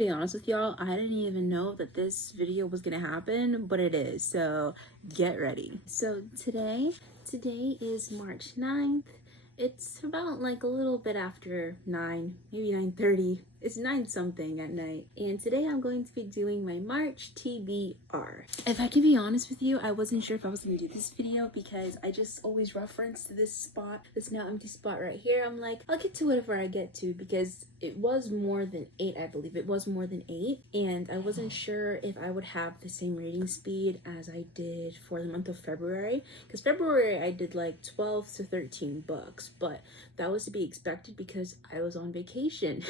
To be honest with y'all, I didn't even know that this video was gonna happen, but it is, so get ready. So today is March 9th. It's about like a little bit after 9, maybe 9:30. It's 9 something at night. And today I'm going to be doing my March TBR. If I can be honest with you, I wasn't sure if I was going to do this video because I just always reference this spot, this now empty spot right here. I'm like, I'll get to whatever I get to because it was more than 8, I believe. It was more than 8. And I wasn't sure if I would have the same reading speed as I did for the month of February. Because February I did like 12 to 13 books, but that was to be expected because I was on vacation.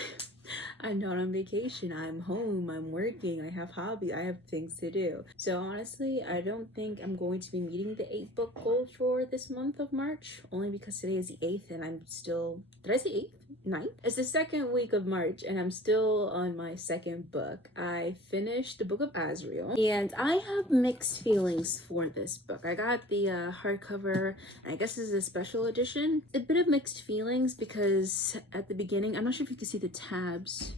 I'm not on vacation. I'm home. I'm working. I have hobby. I have things to do. So honestly, I don't think I'm going to be meeting the 8 book goal for this month of March, only because today is the 8th and I'm still, did I say 8th? 9th? It's the second week of March and I'm still on my second book. I finished the book of Azrael and I have mixed feelings for this book. I got the hardcover, and I guess this is a special edition. A bit of mixed feelings because at the beginning, I'm not sure if you can see the tabs,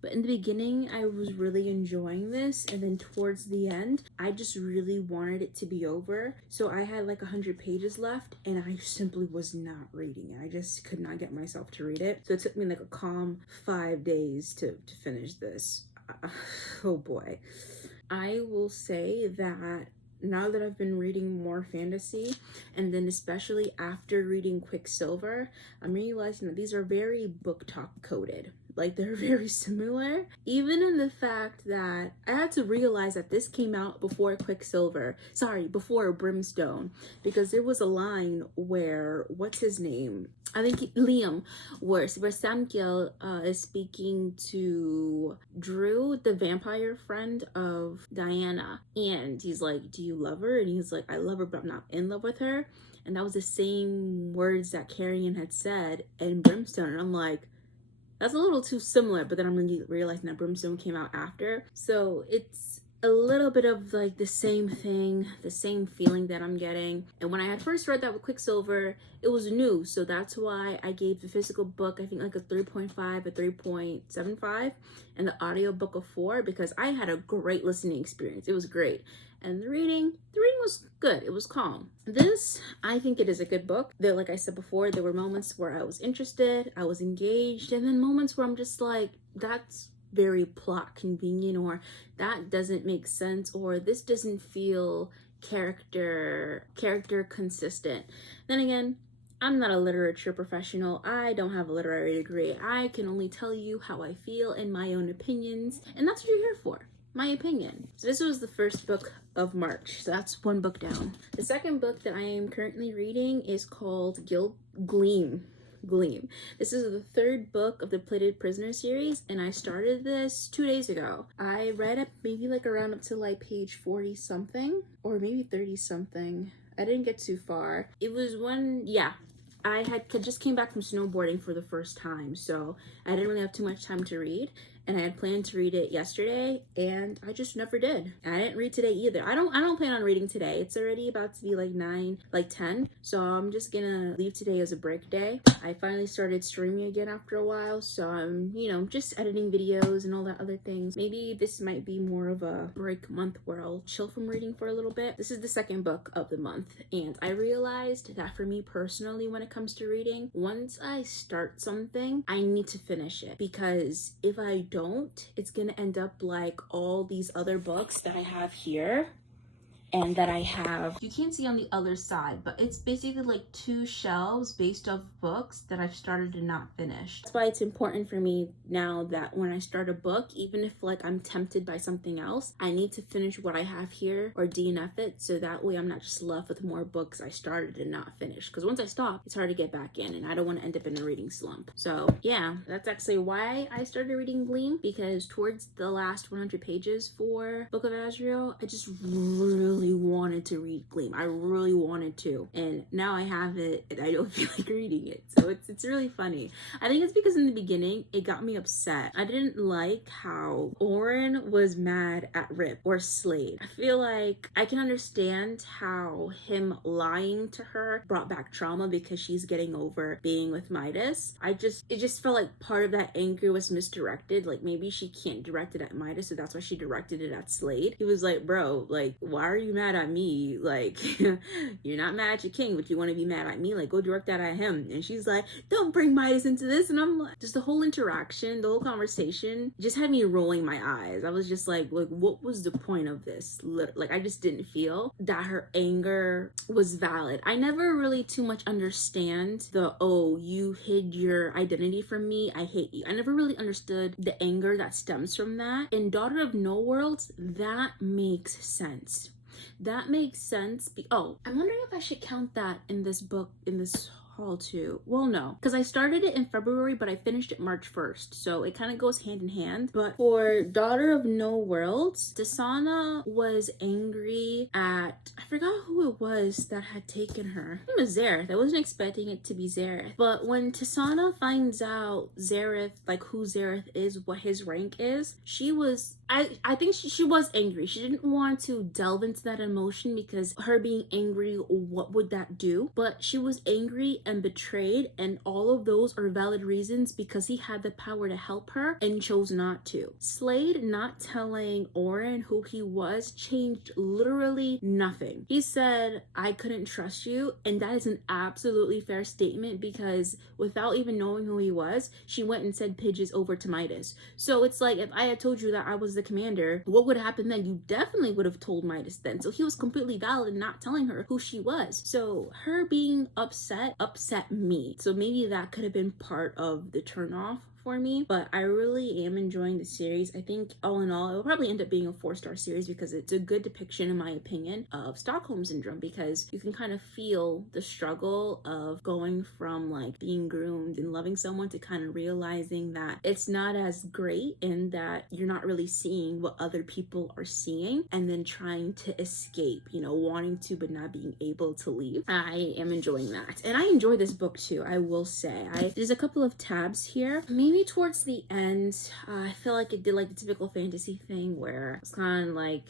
but in the beginning, I was really enjoying this, and then towards the end, I just really wanted it to be over. So I had like 100 pages left, and I simply was not reading it. I just could not get myself to read it. So it took me like a calm 5 days to finish this. Oh boy. I will say that now that I've been reading more fantasy, and then especially after reading Quicksilver, I'm realizing that these are very book talk coded. Like, they're very similar, even in the fact that I had to realize that this came out before before Brimstone, because there was a line where, what's his name? I think Liam, where Samkiel is speaking to Drew, the vampire friend of Diana, and he's like, do you love her? And he's like, I love her, but I'm not in love with her. And that was the same words that Carrion had said in Brimstone, and I'm like, that's a little too similar, but then I'm really realizing that Brimstone came out after. So it's a little bit of like the same thing, the same feeling that I'm getting. And when I had first read that with Quicksilver, it was new. So that's why I gave the physical book, I think like a 3.5, a 3.75, and the audio book a 4, because I had a great listening experience. It was great. And the reading was good. It was calm. This, I think it is a good book. There, like I said before, there were moments where I was interested, I was engaged, and then moments where I'm just like, that's very plot convenient, or that doesn't make sense, or this doesn't feel character consistent. Then again, I'm not a literature professional. I don't have a literary degree. I can only tell you how I feel and my own opinions, and that's what you're here for. My opinion. So this was the first book of March. So that's 1 book down. The second book that I am currently reading is called Gleam. This is the 3rd book of the Plated Prisoner series, and I started this 2 days ago. I read it maybe like around up to like page 40 something, or maybe 30 something. I didn't get too far. It was I had just came back from snowboarding for the first time, so I didn't really have too much time to read, and I had planned to read it yesterday, and I just never did. And I didn't read today either. I don't plan on reading today. It's already about to be like 10, so I'm just gonna leave today as a break day. I finally started streaming again after a while, so I'm, just editing videos and all that other things. Maybe this might be more of a break month where I'll chill from reading for a little bit. This is the 2nd book of the month, and I realized that for me personally, when it comes to reading, once I start something, I need to finish it, because if I don't, it's gonna end up like all these other books that I have here and that I have, you can't see on the other side, but it's basically like 2 shelves based off books that I've started and not finished. That's why it's important for me now that when I start a book, even if like I'm tempted by something else, I need to finish what I have here or DNF it, so that way I'm not just left with more books I started and not finished. Because once I stop, it's hard to get back in, and I don't want to end up in a reading slump. So yeah, that's actually why I started reading Gleam, because towards the last 100 pages for Book of Azrael, I just really really wanted to read Gleam. I really wanted to, and now I have it and I don't feel like reading it. So it's really funny. I think it's because in the beginning it got me upset. I didn't like how Oren was mad at Rip or Slade. I feel like I can understand how him lying to her brought back trauma because she's getting over being with Midas. It just felt like part of that anger was misdirected. Like maybe she can't direct it at Midas, so that's why she directed it at Slade. He was like, bro, like, why are you mad at me? Like, you're not mad at your king, but you want to be mad at me? Like, go direct that at him. And she's like, don't bring Midas into this. And I'm like, just the whole interaction, the whole conversation just had me rolling my eyes. I was just like, what was the point of this? Like, I just didn't feel that her anger was valid. I never really too much understand the, oh, you hid your identity from me, I hate you. I never really understood the anger that stems from that. In Daughter of No Worlds, that makes sense. That makes sense. Oh, I'm wondering if I should count that in this book, in this haul too. Well, no, because I started it in February, but I finished it March 1st, so it kind of goes hand in hand. But for Daughter of No Worlds, Desana was angry at, I forgot who it was that had taken her. It was Zareth. I wasn't expecting it to be Zareth, but when Tisana finds out Zareth, like who Zareth is, what his rank is, she was, I think she was angry. She didn't want to delve into that emotion because her being angry, what would that do? But she was angry and betrayed, and all of those are valid reasons because he had the power to help her and chose not to. Slade not telling Oren who he was changed literally nothing. He said, I couldn't trust you, and that is an absolutely fair statement because without even knowing who he was, she went and said Pidgeys over to Midas. So it's like, if I had told you that I was the commander, what would happen then? You definitely would have told Midas then. So he was completely valid in not telling her who she was. So her being upset me. So maybe that could have been part of the turnoff for me, but I really am enjoying the series. I think all in all, it will probably end up being a 4-star series because it's a good depiction, in my opinion, of Stockholm Syndrome, because you can kind of feel the struggle of going from like being groomed and loving someone to kind of realizing that it's not as great and that you're not really seeing what other people are seeing, and then trying to escape, you know, wanting to but not being able to leave. I am enjoying that, and I enjoy this book too, I will say. There's a couple of tabs here. Maybe towards the end, I feel like it did like the typical fantasy thing where it's kind of like,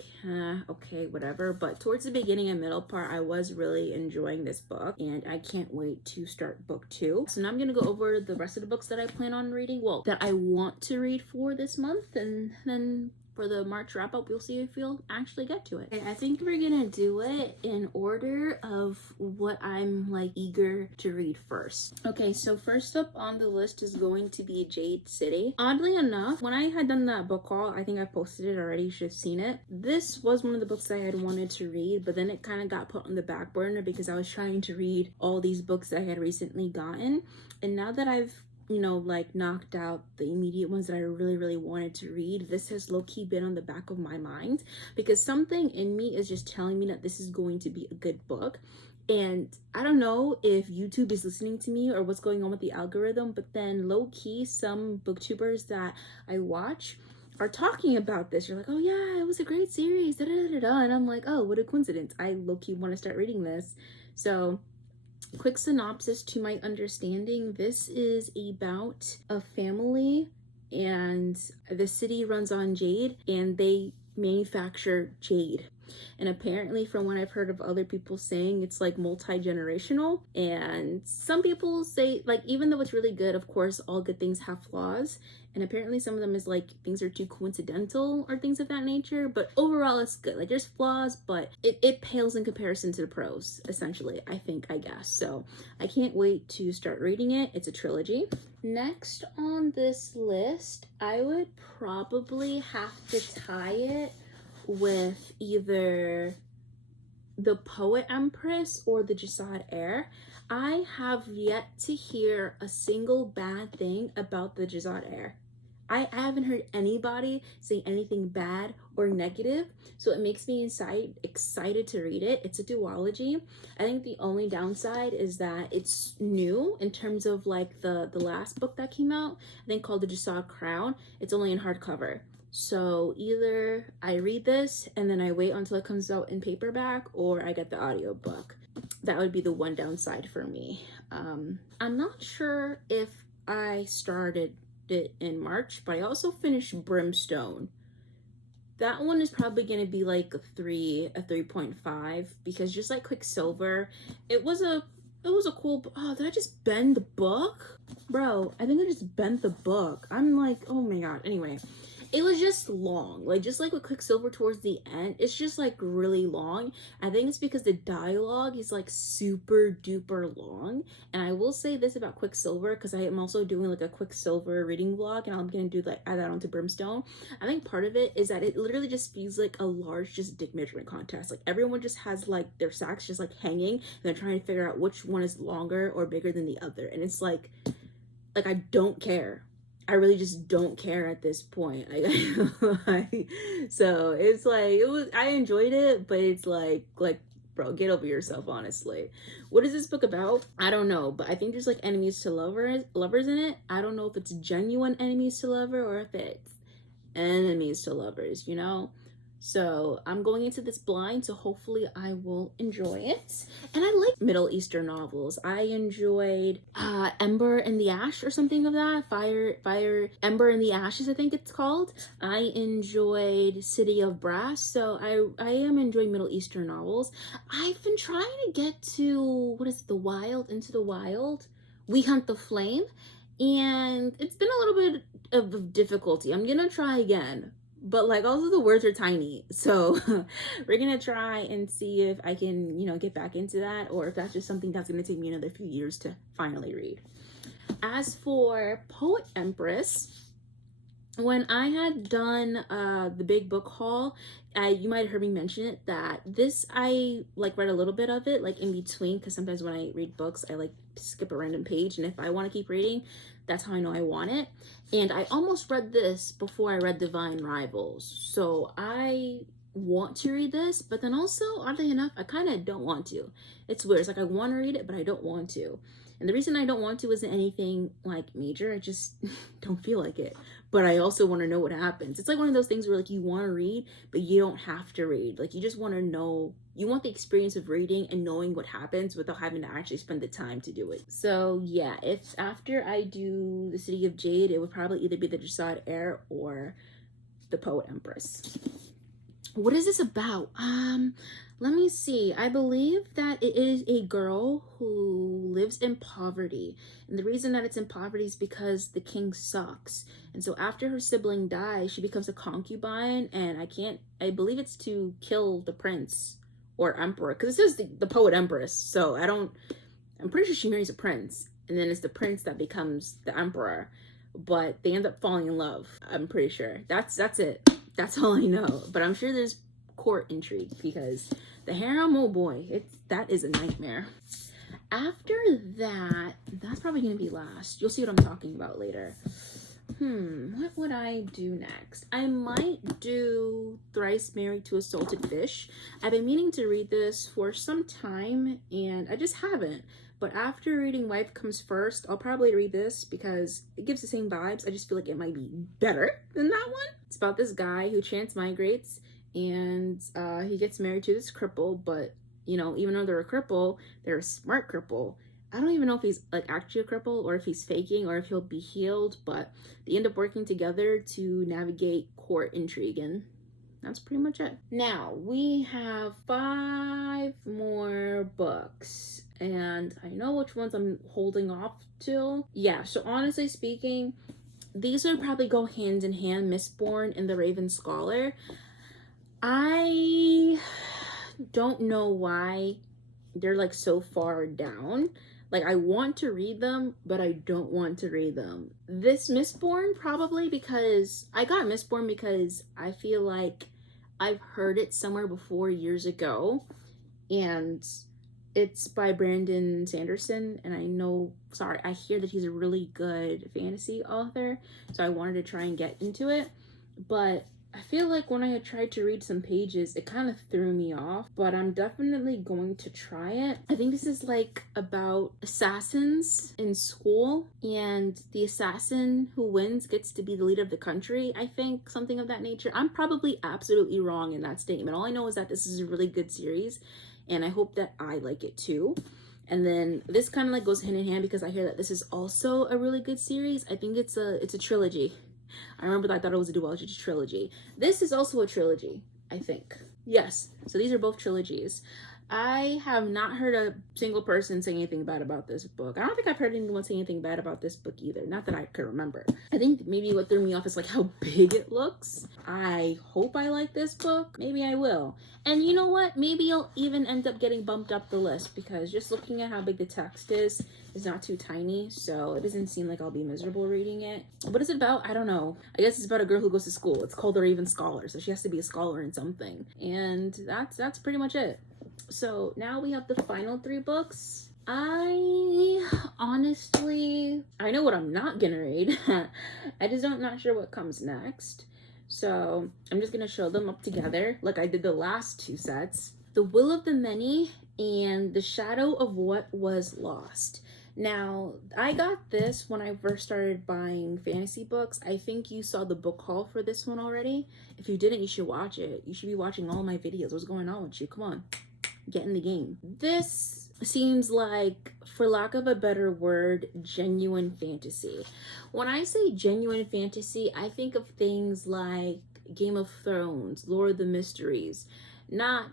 okay, whatever. But towards the beginning and middle part, I was really enjoying this book, and I can't wait to start book 2. So now I'm gonna go over the rest of the books that I plan on reading, well, that I want to read for this month, and then for the March wrap up, we'll see if we'll actually get to it. Okay, I think we're gonna do it in order of what I'm like eager to read first. Okay, so first up on the list is going to be Jade City. Oddly enough, when I had done that book haul, I think I posted it already, you should have seen it. This was one of the books I had wanted to read, but then it kind of got put on the back burner because I was trying to read all these books that I had recently gotten. And now that I've like knocked out the immediate ones that I really wanted to read, this has low-key been on the back of my mind because something in me is just telling me that this is going to be a good book. And I don't know if YouTube is listening to me or what's going on with the algorithm, but then low-key some booktubers that I watch are talking about this. You're like, oh yeah, it was a great series, and I'm like, oh, what a coincidence. I low-key want to start reading this. So quick synopsis to my understanding, this is about a family and the city runs on jade and they manufacture jade. And apparently from what I've heard of other people saying, it's like multi-generational. And some people say, like, even though it's really good, of course, all good things have flaws. And apparently some of them is like things are too coincidental or things of that nature. But overall, it's good. Like, there's flaws, but it pales in comparison to the pros, essentially, I guess. So I can't wait to start reading it. It's a trilogy. Next on this list, I would probably have to tie it with either the Poet Empress or the Jasad Heir. I have yet to hear a single bad thing about the Jasad Heir. I haven't heard anybody say anything bad or negative, so it makes me excited to read it. It's a duology. I think the only downside is that it's new in terms of like the last book that came out, I think called The Jasad Crown. It's only in hardcover. So either I read this and then I wait until it comes out in paperback, or I get the audiobook. That would be the one downside for me. I'm not sure if I started it in March, but I also finished Brimstone. That one is probably going to be like a 3.5, because just like Quicksilver, it was a cool. Oh, did I just bend the book? Bro, I think I just bent the book. I'm like, oh my god. Anyway, it was just long. Like, just like with Quicksilver towards the end, it's just like really long. I think it's because the dialogue is like super duper long. And I will say this about Quicksilver, because I am also doing like a Quicksilver reading vlog, and I'm gonna do like add that onto Brimstone. I think part of it is that it literally just feels like a large just dick measurement contest. Like, everyone just has like their sacks just like hanging, and they're trying to figure out which one is longer or bigger than the other. And it's like I don't care. I really just don't care at this point. So it's like, I enjoyed it, but it's like, bro, get over yourself, honestly. What is this book about? I don't know, but I think there's like enemies to lovers in it. I don't know if it's genuine enemies to lover or if it's enemies to lovers, you know? So I'm going into this blind, so hopefully I will enjoy it. And I like Middle Eastern novels. I enjoyed Ember and the Ash, or something of that. Fire, Ember and the Ashes, I think it's called. I enjoyed City of Brass. So I am enjoying Middle Eastern novels. I've been trying to get to, what is it, Into the Wild? We Hunt the Flame. And it's been a little bit of difficulty. I'm gonna try again. But like, also the words are tiny, so we're gonna try and see if I can, you know, get back into that, or if that's just something that's gonna take me another few years to finally read. As for Poet Empress, when I had done the big book haul, you might have heard me mention it, that this, I like read a little bit of it like in between, because sometimes when I read books I like skip a random page, and if I want to keep reading, that's how I know I want it. And I almost read this before I read Divine Rivals, so I want to read this, but then also, oddly enough, I kind of don't want to. It's weird. It's like I want to read it, but I don't want to. And the reason I don't want to isn't anything like major. I just don't feel like it. But I also want to know what happens. It's like one of those things where like you want to read, but you don't have to read. Like, you just want to know, you want the experience of reading and knowing what happens without having to actually spend the time to do it. So yeah, if after I do the City of Jade, it would probably either be the Dressage Heir or the Poet Empress. What is this about? Let me see. I believe that it is a girl who lives in poverty. And the reason that it's in poverty is because the king sucks. And so after her sibling dies, she becomes a concubine, and I believe it's to kill the prince or emperor, because this is the Poet Empress. So I'm pretty sure she marries a prince, and then it's the prince that becomes the emperor. But they end up falling in love. I'm pretty sure. That's it. That's all I know. But I'm sure there's court intrigue, because the harem, oh boy, that is a nightmare. After that, that's probably gonna be last. You'll see what I'm talking about later. What would I do next? I might do Thrice Married to a Salted Fish. I've been meaning to read this for some time, and I just haven't. But after reading Wife Comes First, I'll probably read this because it gives the same vibes. I just feel like it might be better than that one. It's about this guy who transmigrates, and he gets married to this cripple, but, you know, even though they're a cripple, they're a smart cripple. I don't even know if he's like actually a cripple, or if he's faking, or if he'll be healed, but they end up working together to navigate court intrigue, and that's pretty much it. Now, we have 5 more books, and I know which ones I'm holding off till. Yeah, so honestly speaking, these would probably go hand in hand, Mistborn and The Raven Scholar. I don't know why they're like so far down. Like, I want to read them, but I don't want to read them. This Mistborn, probably because I got Mistborn because I feel like I've heard it somewhere before years ago, and it's by Brandon Sanderson, and I hear that he's a really good fantasy author, so I wanted to try and get into it. But I feel like when I had tried to read some pages, it kind of threw me off, but I'm definitely going to try it. I think this is like about assassins in school, and the assassin who wins gets to be the leader of the country, I think, something of that nature. I'm probably absolutely wrong in that statement. All I know is that this is a really good series, and I hope that I like it too. And then this kind of like goes hand in hand because I hear that this is also a really good series. I think it's a trilogy. I remember that I thought it was a duology trilogy. This is also a trilogy, I think. Yes, so these are both trilogies. I have not heard a single person say anything bad about this book. I don't think I've heard anyone say anything bad about this book either. Not that I could remember. I think maybe what threw me off is like how big it looks. I hope I like this book. Maybe I will. And you know what? Maybe you'll even end up getting bumped up the list because just looking at how big the text is not too tiny, so it doesn't seem like I'll be miserable reading it. What is it about? I don't know. I guess it's about a girl who goes to school. It's called The Raven Scholar, so she has to be a scholar in something. And that's pretty much it. So now we have the final 3 books. I honestly, I know what I'm not gonna read. I just not sure what comes next. So I'm just gonna show them up together like I did the last 2 sets. The Will of the Many and The Shadow of What Was Lost. Now, I got this when I first started buying fantasy books. I think you saw the book haul for this one already. If you didn't, you should watch it. You should be watching all my videos. What's going on with you? Come on, get in the game. This seems like, for lack of a better word, genuine fantasy. When I say genuine fantasy, I think of things like Game of Thrones, Lord of the Mysteries, not,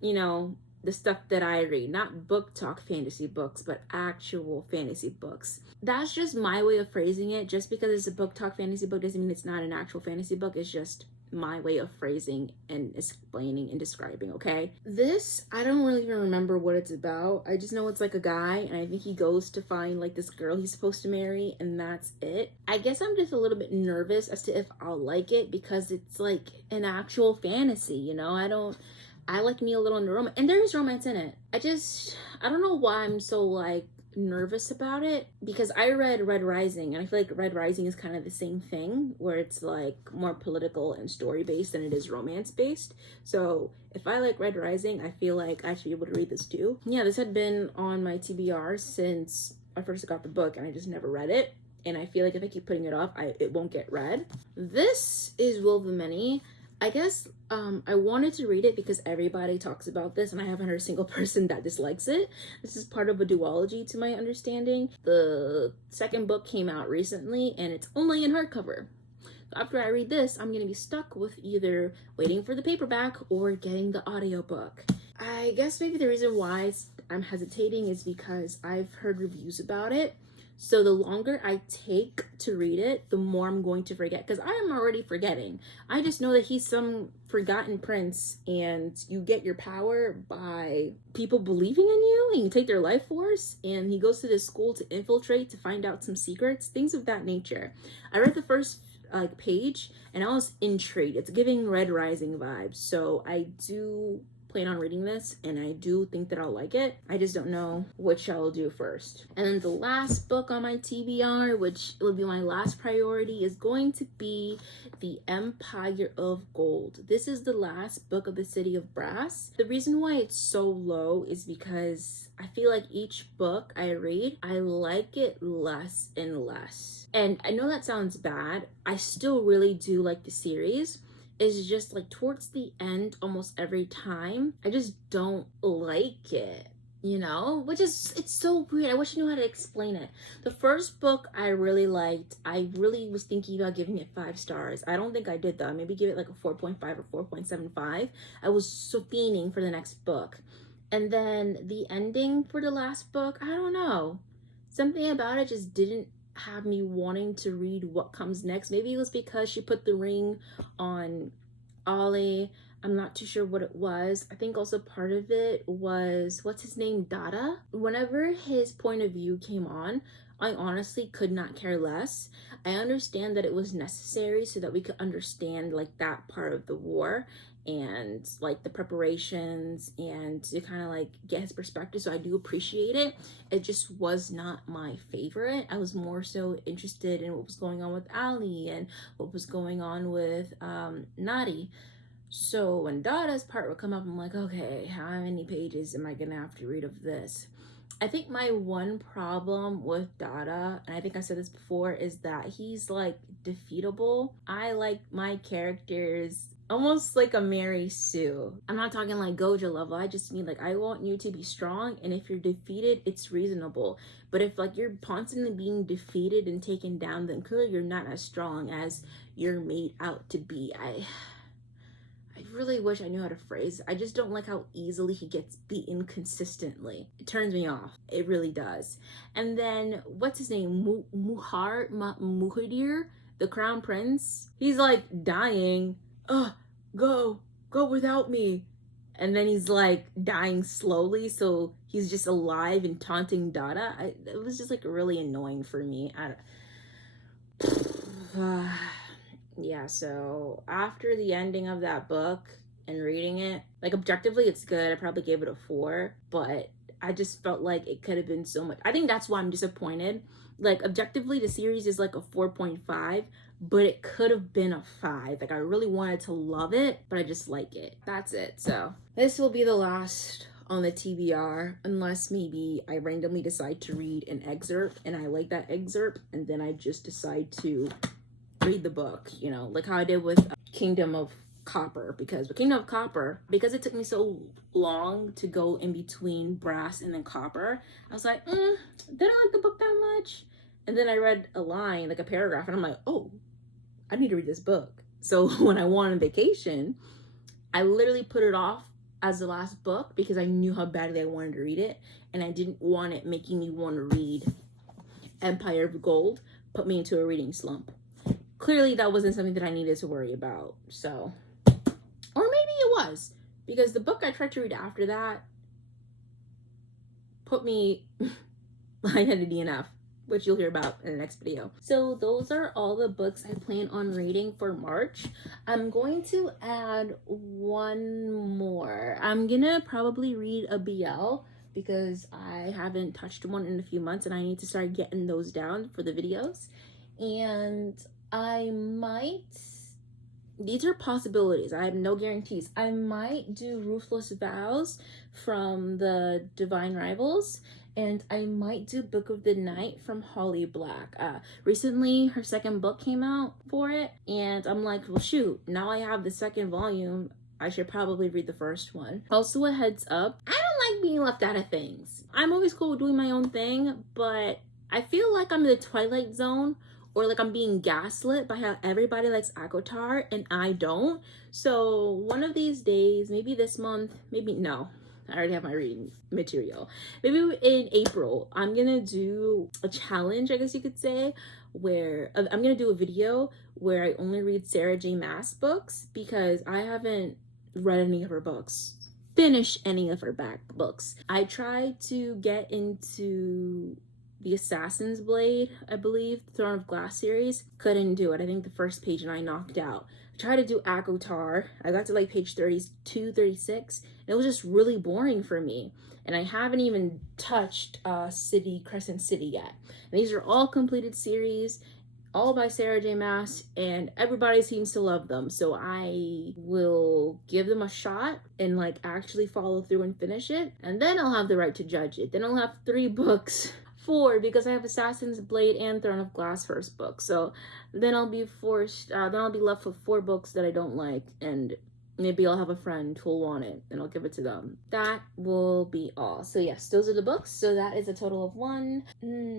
you know, the stuff that I read, not book talk fantasy books, but actual fantasy books. That's just my way of phrasing it. Just because it's a book talk fantasy book doesn't mean it's not an actual fantasy book. It's just my way of phrasing and explaining and describing, okay? This, I don't really even remember what it's about. I just know it's like a guy, and I think he goes to find like this girl he's supposed to marry, and that's it. I guess I'm just a little bit nervous as to if I'll like it because it's like an actual fantasy, you know? I like me a little romance, and there is romance in it. I don't know why I'm so like nervous about it, because I read Red Rising, and I feel like Red Rising is kind of the same thing, where it's like more political and story based than it is romance based. So if I like Red Rising, I feel like I should be able to read this too. Yeah, this had been on my TBR since I first got the book, and I just never read it. And I feel like if I keep putting it off, it won't get read. This is Will of the Many. I guess I wanted to read it because everybody talks about this, and I haven't heard a single person that dislikes it. This is part of a duology to my understanding. The second book came out recently, and it's only in hardcover. After I read this, I'm gonna be stuck with either waiting for the paperback or getting the audiobook. I guess maybe the reason why I'm hesitating is because I've heard reviews about it. So the longer I take to read it, the more I'm going to forget, because I am already forgetting. I just know that he's some forgotten prince, and you get your power by people believing in you, and you take their life force, and he goes to this school to infiltrate to find out some secrets, things of that nature. I read the first page, and I was intrigued. It's giving Red Rising vibes, so I do plan on reading this, and I do think that I'll like it. I just don't know which I'll do first. And then the last book on my TBR, which will be my last priority, is going to be The Empire of Gold. This is the last book of the City of Brass. The reason why it's so low is because I feel like each book I read, I like it less and less. And I know that sounds bad. I still really do like the series. Is just like towards the end almost every time I just don't like it, you know, which is, it's so weird. I wish I knew how to explain it. The first book I really liked. I really was thinking about giving it 5 stars. I don't think I did though. Maybe give it like a 4.5 or 4.75. I was so fiending for the next book. And then the ending for the last book, I don't know, something about it just didn't have me wanting to read what comes next. Maybe it was because she put the ring on Ollie. I'm not too sure what it was. I think also part of it was, what's his name, Dada? Whenever his point of view came on, I honestly could not care less. I understand that it was necessary so that we could understand like that part of the war and like the preparations and to kind of like get his perspective. So I do appreciate it. It just was not my favorite. I was more so interested in what was going on with Ali and what was going on with Nadi. So when Dada's part would come up, I'm like, okay, how many pages am I gonna have to read of this? I think my one problem with Dada, and I think I said this before, is that he's like defeatable. I like my characters almost like a Mary Sue. I'm not talking like Gojo level. I just mean like I want you to be strong, and if you're defeated, it's reasonable. But if like you're constantly being defeated and taken down, then clearly you're not as strong as you're made out to be. I really wish I knew how to phrase. I just don't like how easily he gets beaten consistently. It turns me off. It really does. And then, what's his name? Muhadir, the crown prince. He's like dying. Go without me. And then he's like dying slowly, so he's just alive and taunting Dada. It was just like really annoying for me. Yeah, so after the ending of that book and reading it, like objectively it's good. I probably gave it a 4, but I just felt like it could have been so much. I think that's why I'm disappointed. Like objectively the series is like a 4.5, but it could have been a 5. Like I really wanted to love it, but I just like it. That's it. So this will be the last on the TBR, unless maybe I randomly decide to read an excerpt and I like that excerpt and then I just decide to read the book, you know, like how I did with Kingdom of Copper, because with Kingdom of Copper, because it took me so long to go in between Brass and then Copper, I was like, did I like the book that much? And then I read a line, like a paragraph, and I'm like, oh, I need to read this book. So when I went on vacation, I literally put it off as the last book because I knew how badly I wanted to read it, and I didn't want it making me want to read Empire of Gold, put me into a reading slump. Clearly that wasn't something that I needed to worry about. So, or maybe it was, because the book I tried to read after that put me I had a DNF, which you'll hear about in the next video. So those are all the books I plan on reading for March. I'm going to add one more. I'm gonna probably read a BL because I haven't touched one in a few months and I need to start getting those down for the videos. And I might, these are possibilities, I have no guarantees. I might do Ruthless Vows from the Divine Rivals, and I might do Book of the Night from Holly Black. Recently her second book came out for it, and I'm like, well shoot, now I have the second volume, I should probably read the first one. Also a heads up, I don't like being left out of things. I'm always cool with doing my own thing, but I feel like I'm in the Twilight Zone, or like I'm being gaslit by how everybody likes ACOTAR and I don't. So one of these days, maybe this month, maybe no, I already have my reading material. Maybe in April, I'm gonna do a challenge, I guess you could say, where I'm gonna do a video where I only read Sarah J Maas books because I haven't read any of her books, finish any of her back books. I tried to get into the Assassin's Blade, I believe, Throne of Glass series. Couldn't do it. I think the first page and I knocked out. I tried to do ACOTAR. I got to like page 32, 36, and it was just really boring for me. And I haven't even touched Crescent City yet. And these are all completed series, all by Sarah J Maas, and everybody seems to love them. So I will give them a shot and like actually follow through and finish it. And then I'll have the right to judge it. Then I'll have 3 books. 4, because I have Assassin's Blade and Throne of Glass first book. So then I'll be forced, then I'll be left with 4 books that I don't like, and maybe I'll have a friend who'll want it and I'll give it to them. That will be all. So yes, those are the books. So that is a total of 1.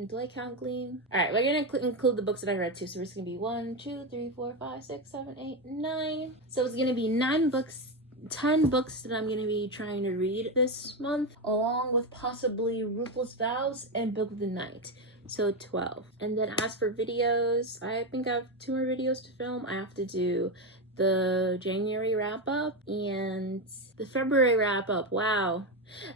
Do I count Gleam? All right, we're gonna include the books that I read too. So it's gonna be 1, 2, 3, 4, 5, 6, 7, 8, 9. So it's gonna be 9 books, 10 books that I'm going to be trying to read this month, along with possibly Ruthless Vows and Book of the Night. So 12. And then as for videos, I think I have 2 more videos to film. I have to do the January wrap up and the February wrap up. Wow.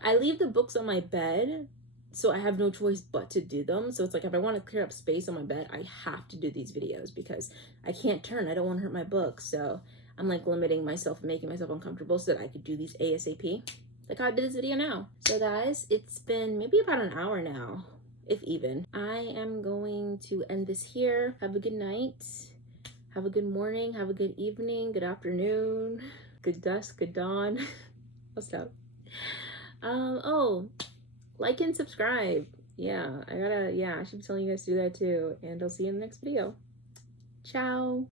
I leave the books on my bed so I have no choice but to do them. So it's like, if I want to clear up space on my bed, I have to do these videos because I can't turn. I don't want to hurt my book. So I'm like limiting myself and making myself uncomfortable so that I could do these ASAP. Like how I did this video now. So guys, it's been maybe about an hour now, if even. I am going to end this here. Have a good night. Have a good morning. Have a good evening. Good afternoon. Good dusk. Good dawn. What's up? Oh, like and subscribe. Yeah, I should be telling you guys to do that too. And I'll see you in the next video. Ciao.